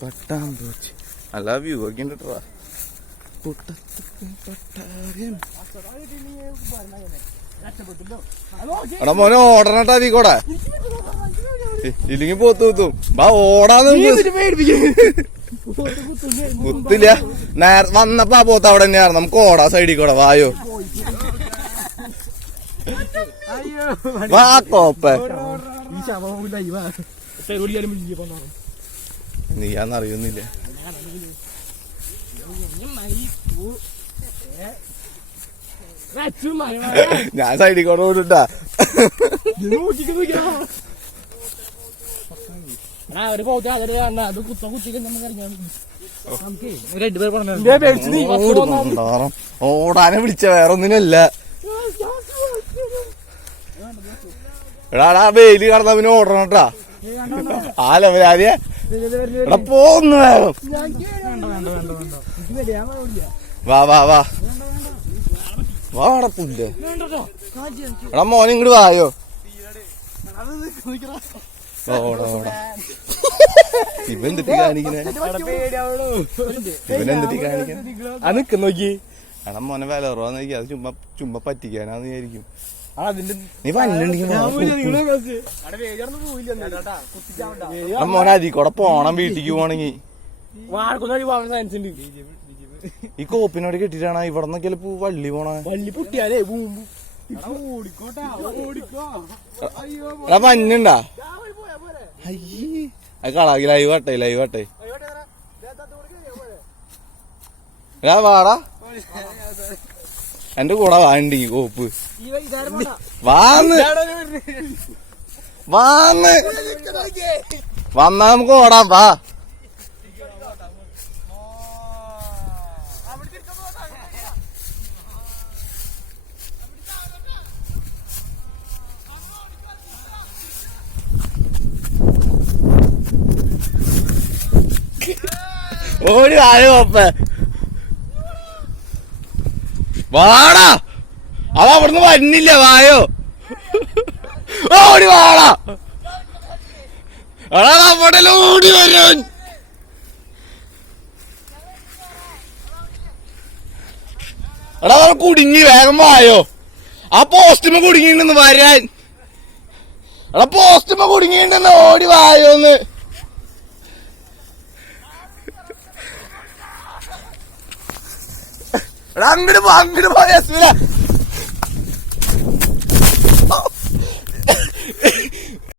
പട്ടാമ്പൂച്ചി നല്ല വ്യൂ ഒക്കെ ഉണ്ട് കേട്ടോ. എടാ മോനെ ഓടണട്ടാ നീ കൂടെ, ഇല്ലെങ്കിൽ പോത്ത് കുത്തും. വാ ഓടാന്ന് കുത്തില്ല. നേരെ വന്നപ്പോ ആ പോത്ത് അവിടെ തന്നെയായിരുന്നു. നമുക്ക് ഓടാ സൈഡിൽ കൂടെ. വായോ വാ കോപ്പ. നീയാന്നറിയുന്നില്ല. ഞാൻ സൈഡിൽ കൂടെ ഓടിട്ടാ. ഓടാനെ വിളിച്ച വേറൊന്നിനല്ല. എടാ വെയില് കടന്ന പിന്നെ ഓടണട്ടാ. ആ ലെവലാദ്യ എടാ പോന്ന് വേഗം. വാ വാ വാ വാടാ പുല്ല്. എടാ മോനെ ഇങ്ങോട്ട് വായോ. ഓടാ ഓടാ. ഇവനെന്തിട്ട് കാണിക്കണേ, ഇവനെന്തിട്ട് കാണിക്കണേ. നോക്കി എടാ മോനെ വില കുറവാന്ന് നോക്കി. അത് ചുമ്മാ പറ്റിക്കാനാന്ന് വിചാരിക്കും. നീ പന്നുണ്ടെങ്കിൽ മോനെ അതി കൂടെ പോണം വീട്ടിക്ക് പോണെങ്കി. ഈ കോപ്പിനോട് കെട്ടിട്ടാണ് ഇവിടെ നിന്നൊക്കെ വള്ളി പോണ. എടാ പന്നുണ്ടാ. അത് കളാക്കി ലൈവ് വട്ടെ ലൈവ് വട്ടെ. എടാ വാടാ എന്റെ കൂടെ വാണ്ടി കോപ്പ്. വാന്ന് വാന്ന് വന്നാ നമുക്ക് ഓടാം. വാ ഓടി വായോ കോപ്പ. വാടാ. അവ അവിടുന്ന് വരുന്നില്ല. വായോ ഓടി വാടാ. എടാ അവിടെ ഓടി വരും. എടാ കുടുങ്ങി. വേഗം വായോ. ആ പോസ്റ്റുമ്മ കുടുങ്ങിണ്ടെന്ന് വരാൻ. എടാ പോസ്റ്റുമ്മ കുടുങ്ങിണ്ടെന്ന് ഓടി വായോന്ന്. അങ്ങോട്ട് പോയ